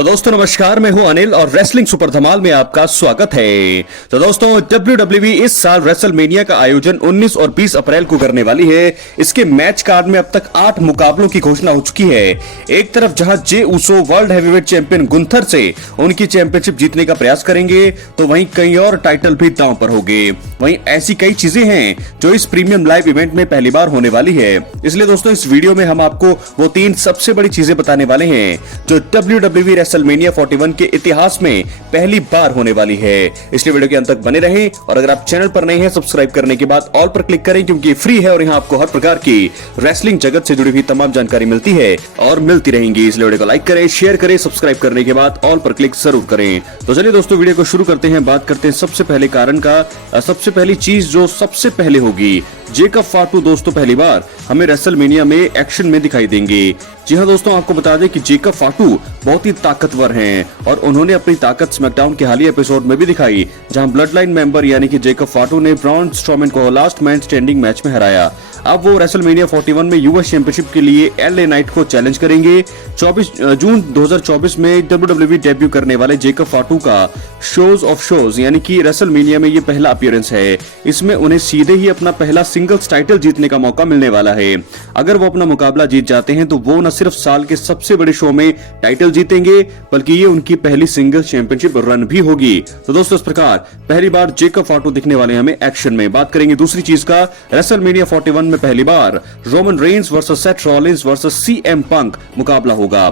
तो दोस्तों नमस्कार, मैं हूं अनिल और रेसलिंग सुपर धमाल में आपका स्वागत है। तो दोस्तों WWE इस साल रेसलमेनिया का आयोजन 19 और 20 अप्रैल को करने वाली है। इसके मैच कार्ड में अब तक 8 मुकाबलों की घोषणा हो चुकी है। एक तरफ जहां Jey Uso world heavyweight champion Gunther से उनकी चैंपियनशिप जीतने का प्रयास करेंगे, तो वहीं कई और टाइटल भी दांव पर होंगे। वहीं ऐसी कई चीजें हैं जो इस प्रीमियम लाइव इवेंट में पहली बार होने वाली है। इसलिए दोस्तों इस वीडियो में हम आपको वो 3 सबसे बड़ी चीजें बताने वाले हैं जो WWE रेसलमेनिया 41 के इतिहास में पहली बार होने वाली है। इसलिए वीडियो के अंत तक बने रहें और अगर आप चैनल पर नए हैं सब्सक्राइब करने के बाद ऑल पर क्लिक करें, क्योंकि फ्री है और यहाँ आपको हर प्रकार की रेसलिंग जगत से जुड़ी हुई तमाम जानकारी मिलती है और मिलती रहेंगी। इसलिए वीडियो को लाइक करें, शेयर करें, सब्सक्राइब करने के बाद ऑल पर क्लिक जरूर करें। तो चलिए दोस्तों वीडियो को शुरू करते हैं। बात करते हैं सबसे पहले कारण का। सबसे पहली चीज जो सबसे पहले होगी, जेकब फाटू दोस्तों पहली बार हमें रेसलमेनिया में एक्शन में दिखाई देंगे। जी हाँ दोस्तों, आपको बता दें कि जेकब फाटू बहुत ही ताकतवर हैं और उन्होंने अपनी ताकत स्मैकडाउन के हालिया एपिसोड में भी दिखाई, जहां ब्लड लाइन मेंबर यानी कि जेकब फाटू ने ब्रॉन स्ट्रोमैन को लास्ट मैन स्टैंडिंग मैच में हराया। अब वो रेसलमेनिया 41 में यूएस चैंपियनशिप के लिए एलए नाइट को चैलेंज करेंगे। 24 जून 2024 में WWE डेब्यू करने वाले जेकब फाटू का शोज ऑफ शोज यानी कि रेसलमेनिया में ये पहला अपीयरेंस है। इसमें उन्हें सीधे ही अपना पहला सिंगल्स टाइटल जीतने का मौका मिलने वाला है। अगर वो अपना मुकाबला जीत जाते हैं तो वो न सिर्फ साल के सबसे बड़े शो में टाइटल जीतेंगे, बल्कि ये उनकी पहली सिंगल चैंपियनशिप रन भी होगी। तो दोस्तों इस प्रकार पहली बार जेकब फाटू दिखने वाले हमें एक्शन में। बात करेंगे दूसरी चीज का, रेसलमेनिया 41 में पहली बार Roman Reigns versus Seth Rollins versus CM Punk मुकाबला होगा।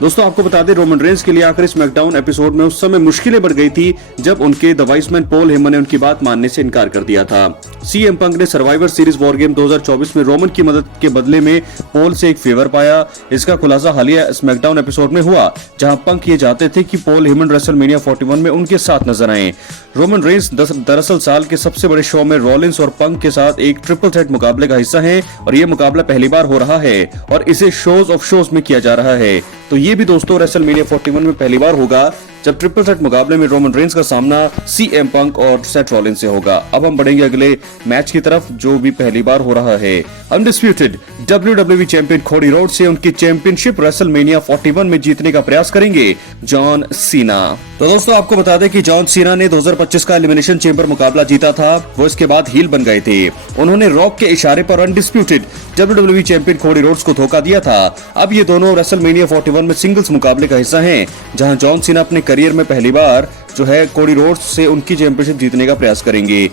दोस्तों आपको बता दें, रोमन रेंस के लिए आखिरी स्मैकडाउन एपिसोड में उस समय मुश्किलें बढ़ गई थी जब उनके द वाइसमैन पॉल हेमन ने उनकी बात मानने से इनकार कर दिया था। सीएम पंक ने सर्वाइवर सीरीज वॉर गेम 2024 में रोमन की मदद के बदले में पॉल से एक फेवर पाया। इसका खुलासा हालिया स्मैकडाउन एपिसोड में हुआ, जहां पंक ये चाहते थे कि पॉल हेमन रेसलमेनिया 41 में उनके साथ नजर आए। रोमन रेंस दरअसल साल के सबसे बड़े शो में रॉलिंस और पंक के साथ एक ट्रिपल थ्रेट मुकाबले का हिस्सा है और ये मुकाबला पहली बार हो रहा है और इसे शोज ऑफ शोज में किया जा रहा है। तो ये भी दोस्तों रेसलमेनिया 41 में पहली बार होगा जब ट्रिपल थ्रेट मुकाबले में रोमन रेंस का सामना सीएम पंक और सेथ रॉलिंस से होगा। अब हम बढ़ेंगे अगले मैच की तरफ जो भी पहली बार हो रहा है। Undisputed WWE champion Cody Rhodes से उनकी चैंपियनशिप रेसलमेनिया 41 में जीतने का प्रयास करेंगे जॉन सीना। तो दोस्तों आपको बता दें कि जॉन सीना ने 2025 का एलिमिनेशन चेंबर मुकाबला जीता था। वो इसके बाद हील बन गए थे। उन्होंने रॉक के इशारे पर undisputed WWE champion Cody Rhodes को धोखा दिया था। अब ये दोनों रेसलमेनिया 41 में सिंगल्स मुकाबले का हिस्सा हैं, जहां जॉन सीना अपने करियर में पहली बार जो है कोडी रोड्स से उनकी चैंपियनशिप जीतने का प्रयास करेंगे।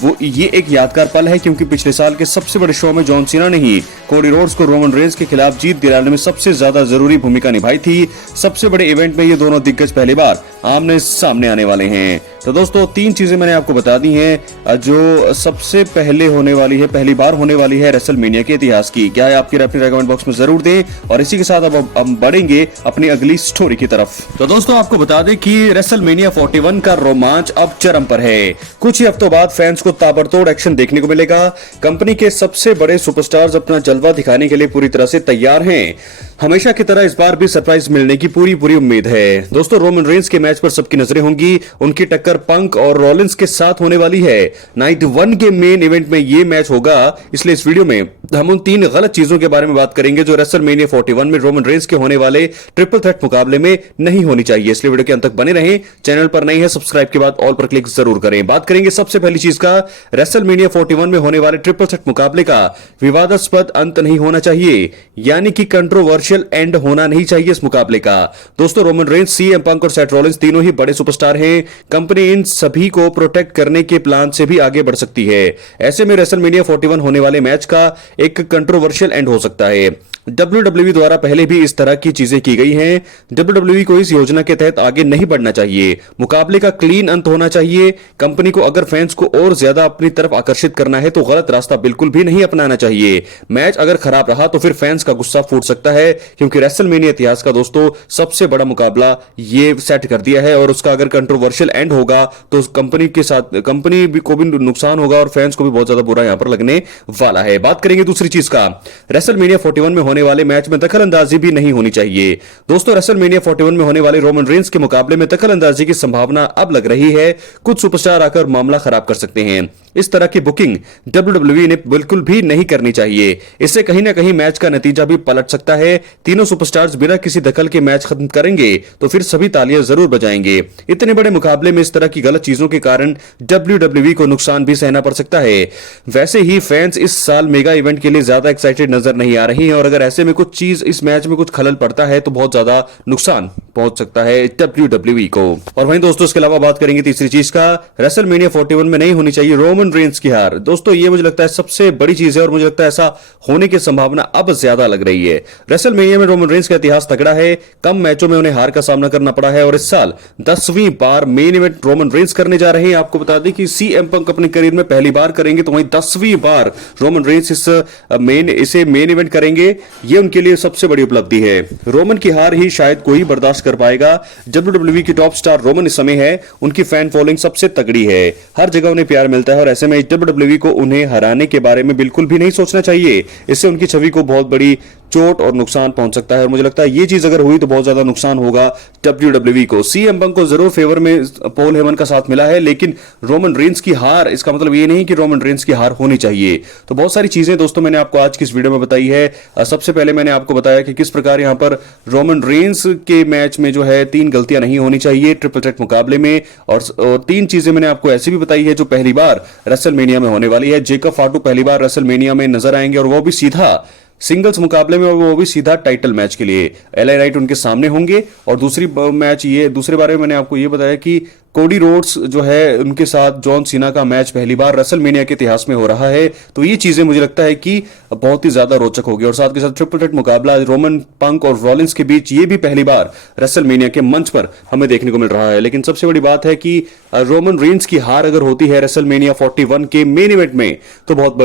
वो ये एक यादगार पल है क्योंकि पिछले साल के सबसे बड़े शो में जॉन सीना ने ही कोडी रोड्स को रोमन रेंस के खिलाफ जीत दिलाने में सबसे ज्यादा जरूरी भूमिका निभाई थी। सबसे बड़े इवेंट में ये दोनों दिग्गज पहली बार आमने सामने आने वाले हैं। तो दोस्तों 3 चीजें मैंने आपको बता दी हैं जो सबसे पहले होने वाली है, पहली बार होने वाली है रेसलमेनिया के इतिहास की। क्या है आपकी राय अपनी कमेंट बॉक्स में जरूर दें और इसी के साथ अब हम बढ़ेंगे अपनी अगली स्टोरी की तरफ। तो दोस्तों आपको बता दें कि रेसलमेनिया 41 का रोमांच अब चरम पर है। कुछ ही हफ्तों बाद फैंस को ताबड़तोड़ एक्शन देखने को मिलेगा। कंपनी के सबसे बड़े सुपरस्टार्स अपना जलवा दिखाने के लिए पूरी तरह से तैयार हैं। हमेशा की तरह इस बार भी सरप्राइज मिलने की पूरी उम्मीद है। दोस्तों रोमन रेंस के मैच पर सबकी नजरें होंगी। उनकी टक्कर पंक और रॉलिंस के साथ होने वाली है। नाइट 1 के मेन इवेंट में ये मैच होगा, इसलिए इस वीडियो में हम उन 3 गलत चीजों के बारे में बात करेंगे जो रेसलमेनिया 41 में रोमन रेंस के होने वाले ट्रिपल थ्रेट मुकाबले में नहीं होनी चाहिए। इसलिए वीडियो के अंत तक बने रहें। चैनल पर नए हैं सब्सक्राइब के बाद ऑल पर क्लिक जरूर करें। बात करेंगे सबसे पहली चीज का, रेसलमेनिया 41 में होने वाले ट्रिपल थ्रेट मुकाबले का विवादास्पद अंत नहीं होना चाहिए, यानी कि कंट्रोवर्शियल एंड होना नहीं चाहिए इस मुकाबले का। दोस्तों रोमन रेंस, सीएम पंक और सेथ रॉलिंस तीनों ही बड़े सुपरस्टार हैं। कंपनी इन सभी को प्रोटेक्ट करने के प्लान से भी आगे बढ़ सकती है। ऐसे में रेसलमेनिया 41 होने वाले मैच का एक कंट्रोवर्शियल एंड हो सकता है। WWE द्वारा पहले भी इस तरह की चीजें की गई हैं। WWE को इस योजना के तहत आगे नहीं बढ़ना चाहिए। मुकाबले का क्लीन अंत होना चाहिए। कंपनी को अगर फैंस को और ज्यादा अपनी तरफ आकर्षित करना है तो गलत रास्ता बिल्कुल भी नहीं अपनाना चाहिए। मैच अगर खराब रहा तो फिर फैंस का गुस्सा फूट सकता है, क्योंकि रेसलमेनिया इतिहास का दोस्तों सबसे बड़ा मुकाबला ये सेट कर दिया है और उसका अगर कंट्रोवर्शियल एंड होगा तो कंपनी के साथ कंपनी को भी नुकसान होगा और फैंस को भी बहुत ज्यादा बुरा यहां पर लगने वाला है। बात करेंगे दूसरी चीज का, रेसलमेनिया 41 में होने वाले मैच में दखल अंदाजी भी नहीं होनी चाहिए। दोस्तों, रेसलमेनिया 41 में होने वाले रोमन रेंस के मुकाबले में दखल अंदाजी की संभावना अब लग रही है। कुछ सुपरस्टार आकर मामला खराब कर सकते हैं। इस तरह की बुकिंग WWE ने बिल्कुल भी नहीं करनी चाहिए। इससे कहीं ना कहीं मैच का नतीजा भी पलट सकता है। तीनों सुपरस्टार्स बिना किसी दखल के मैच खत्म करेंगे तो फिर सभी तालियां जरूर बजाएंगे। इतने बड़े मुकाबले में इस तरह की गलत चीजों के कारण WWE को नुकसान भी सहना पड़ सकता है। वैसे ही फैंस इस साल मेगा इवेंट के लिए ज्यादा एक्साइटेड नजर नहीं आ रही हैं और अगर ऐसे में कुछ चीज इस मैच में कुछ खलल पड़ता है तो बहुत ज्यादा नुकसान पहुंच सकता है WWE को। और वहीं दोस्तों, इसके अलावा बात करेंगे तीसरी चीज का, रेसलमेनिया 41 में नहीं होनी चाहिए रोमन रेंस की हार। दोस्तों, ये मुझे लगता है सबसे बड़ी चीज है और मुझे लगता है ऐसा होने की संभावना अब ज्यादा लग रही है। रेसलमेनिया में रोमन रेंस का इतिहास तगड़ा है। कम मैचों में उन्हें हार का सामना करना पड़ा है और इस साल 10वीं बार मेन इवेंट रोमन रेंस करने जा रहे हैं। आपको बता दें कि सीएम पंक अपने करियर में पहली बार करेंगे, तो वहीं 10वीं बार रोमन रेंस इसे मेन इवेंट करेंगे। ये उनके लिए सबसे बड़ी उपलब्धि है। रोमन की हार ही शायद कोई बर्दाश्त कर पाएगा। WWE की टॉप स्टार रोमन इस समय है, उनकी फैन फॉलोइंग सबसे तगड़ी है, हर जगह उन्हें प्यार मिलता है और ऐसे में WWE को उन्हें हराने के बारे में बिल्कुल भी नहीं सोचना चाहिए। इससे उनकी छवि को बहुत बड़ी चोट और नुकसान पहुंच सकता है और मुझे लगता है ये चीज अगर हुई तो बहुत ज्यादा नुकसान होगा WWE को। सीएम पंक को जरूर फेवर में पॉल हेमन का साथ मिला है, लेकिन रोमन रेंस की हार, इसका मतलब ये नहीं कि रोमन रेंस की हार होनी चाहिए। तो बहुत सारी चीजें दोस्तों मैंने आपको आज की इस वीडियो में बताई है। सबसे पहले मैंने आपको बताया कि किस प्रकार यहां पर रोमन रेंस के मैच में जो है 3 गलतियां नहीं होनी चाहिए ट्रिपल थ्रेट मुकाबले में, और 3 चीजें मैंने आपको ऐसी भी बताई है जो पहली बार रेसलमेनिया में होने वाली है। जेकब फाटू पहली बार रेसलमेनिया में नजर आएंगे और वो भी सीधा सिंगल्स मुकाबले में, वो भी सीधा टाइटल मैच के लिए। एलआई राइट उनके सामने होंगे। और दूसरे बारे में मैंने आपको ये बताया कि कोडी रोड्स जो है उनके साथ जॉन सीना का मैच पहली बार रेसलमेनिया के इतिहास में हो रहा है। तो ये चीजें मुझे लगता है कि बहुत ही ज्यादा रोचक होगी। और साथ के साथ ट्रिपल थ्रेट मुकाबला रोमन पंक और रॉलिंस के बीच, ये भी पहली बार रेसलमेनिया के मंच पर हमें देखने को मिल रहा है। लेकिन सबसे बड़ी बात है कि रोमन रेंस की हार अगर होती है रेसलमेनिया 41 के मेन इवेंट में तो बहुत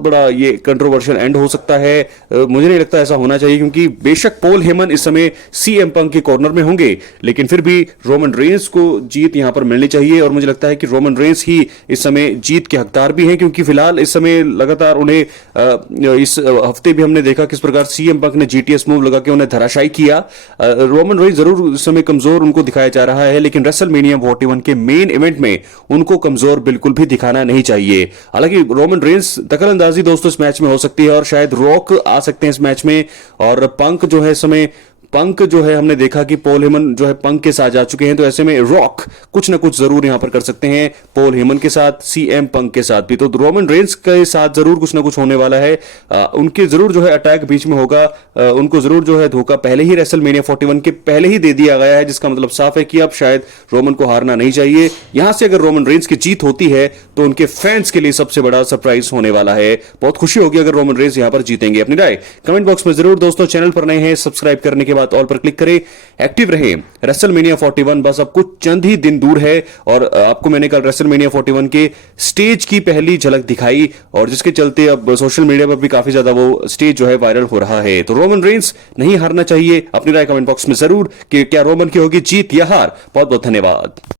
बड़ा ये कंट्रोवर्शियल एंड हो सकता है। मुझे नहीं लगता ऐसा होना चाहिए, क्योंकि बेशक पॉल हेमन इस समय सीएम पंक के कॉर्नर में होंगे, लेकिन फिर भी रोमन रेंस को जीत यहां पर मिलनी चाहिए। और मुझे लगता है कि रोमन रेंस ही इस समय जीत के हकदार भी हैं, क्योंकि फिलहाल इस समय लगातार उन्हें इस हफ्ते भी हमने देखा किस प्रकार सीएम पंक ने जीटीएस मूव लगा के उन्हें धराशायी किया। रोमन रेंस जरूर इस समय कमजोर उनको दिखाया जा रहा है, लेकिन रेसलमेनिया 41 के मेन इवेंट में उनको कमजोर बिल्कुल भी दिखाना नहीं चाहिए। हालांकि रोमन रेंस दखल अंदाजी दोस्तों इस मैच में हो सकती है और शायद रॉक आ सकते हैं इस मैच में। और पंक जो है इस समय हमने देखा कि पॉल हेमन जो है पंक के साथ जा चुके हैं, तो ऐसे में रॉक कुछ ना कुछ जरूर यहां पर कर सकते हैं पॉल हेमन के साथ, सीएम पंक के साथ भी। तो रोमन रेंस के साथ जरूर कुछ ना कुछ होने वाला है। उनके जरूर जो है अटैक बीच में होगा, उनको जरूर जो है धोखा पहले ही रेसलमेनिया 41 के पहले ही दे दिया गया है, जिसका मतलब साफ है कि अब शायद रोमन को हारना नहीं चाहिए। यहां से अगर रोमन रेंस की जीत होती है तो उनके फैंस के लिए सबसे बड़ा सरप्राइज होने वाला है। बहुत खुशी होगी अगर रोमन रेंस यहां पर जीतेंगे। अपनी राय कमेंट बॉक्स में जरूर दोस्तों। चैनल पर नए हैं, सब्सक्राइब करने के बाद ऑल पर क्लिक करें, एक्टिव रहें। रेसलमेनिया 41 बस अब कुछ चंद ही दिन दूर है और आपको मैंने कल रेसलमेनिया 41 के स्टेज की पहली झलक दिखाई, और जिसके चलते अब सोशल मीडिया पर भी काफी ज्यादा वो स्टेज जो है वायरल हो रहा है। तो रोमन रेंस नहीं हारना चाहिए। अपनी राय कमेंट बॉक्स में जरूर कि क्या रोमन की होगी जीत या हार। बहुत बहुत धन्यवाद।